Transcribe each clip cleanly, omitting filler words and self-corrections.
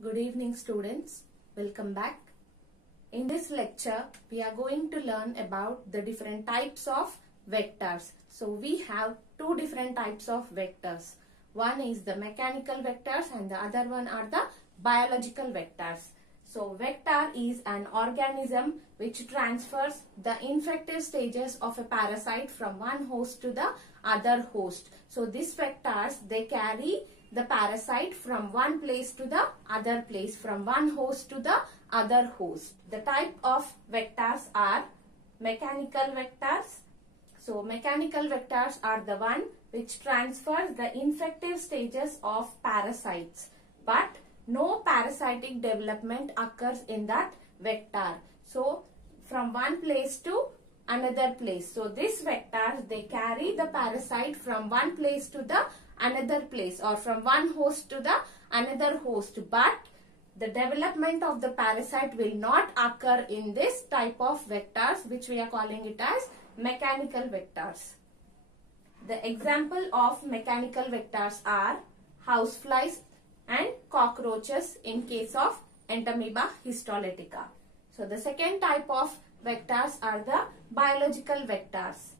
Good evening students, welcome back. In this lecture, we are going to learn about the different types of vectors. So we have two different types of vectors. One is the mechanical vectors and the other one are the biological vectors. So vector is an organism which transfers the infective stages of a parasite from one host to the other host. So these vectors, they carry the parasite from one place to the other place, from one host to the other host. The type of vectors are mechanical vectors. So mechanical vectors are the one which transfers the infective stages of parasites, but no parasitic development occurs in that vector. So from one place to another place. So these vectors, they carry the parasite from one place to the another place, or from one host to the another host, but the development of the parasite will not occur in this type of vectors, which we are calling it as mechanical vectors. The example of mechanical vectors are houseflies and cockroaches in case of Entamoeba histolytica. So the second type of vectors are the biological vectors.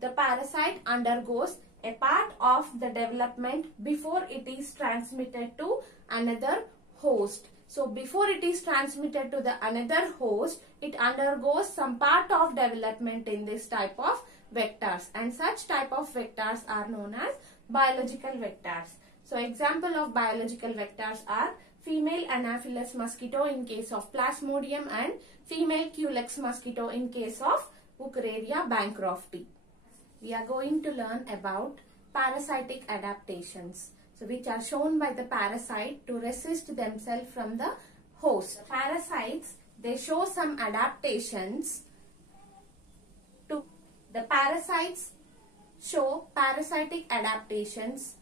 The parasite undergoes a part of the development before it is transmitted to another host. So before it is transmitted to the another host, it undergoes some part of development in this type of vectors, and such type of vectors are known as biological vectors. So example of biological vectors are female Anopheles mosquito in case of Plasmodium and female Culex mosquito in case of Wuchereria bancrofti. We are going to learn about parasitic adaptations, so which are shown by the parasite to resist themselves from the host. Parasites, they show some adaptations to the parasites show parasitic adaptations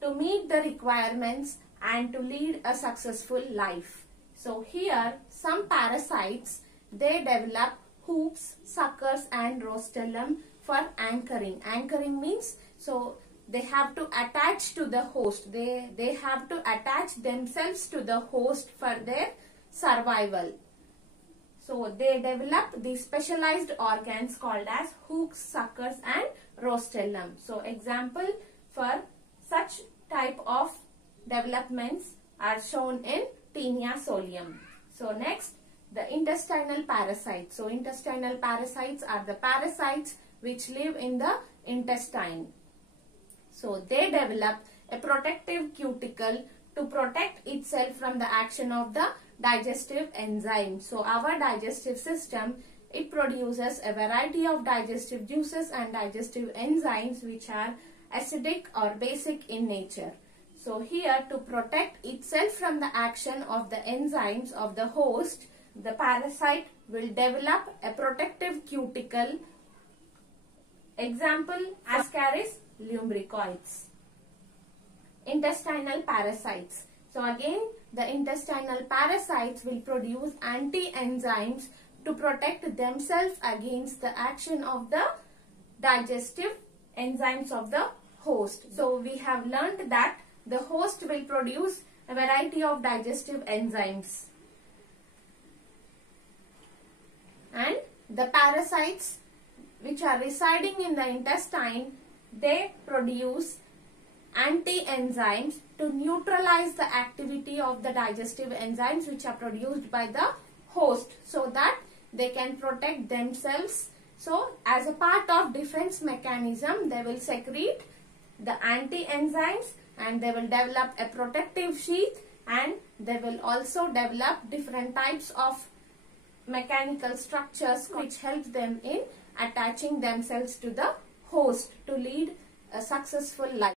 to meet the requirements and to lead a successful life. So here some parasites, they develop hooks, suckers and rostellum for anchoring. Anchoring means, so they have to attach to the host. They have to attach themselves to the host for their survival. So they develop these specialized organs called as hooks, suckers and rostellum. So example for such type of developments are shown in Taenia solium. So next, the intestinal parasites. So intestinal parasites are the parasites which live in the intestine. So they develop a protective cuticle to protect itself from the action of the digestive enzyme. So our digestive system, it produces a variety of digestive juices and digestive enzymes which are acidic or basic in nature. So here, to protect itself from the action of the enzymes of the host, the parasite will develop a protective cuticle. Example, Ascaris lumbricoides. Intestinal parasites. So again, the intestinal parasites will produce anti-enzymes to protect themselves against the action of the digestive enzymes of the host. So we have learned that the host will produce a variety of digestive enzymes, and the parasites which are residing in the intestine, they produce anti-enzymes to neutralize the activity of the digestive enzymes which are produced by the host, so that they can protect themselves. So as a part of defense mechanism, they will secrete the anti-enzymes and they will develop a protective sheath, and they will also develop different types of mechanical structures which help them in attaching themselves to the host to lead a successful life.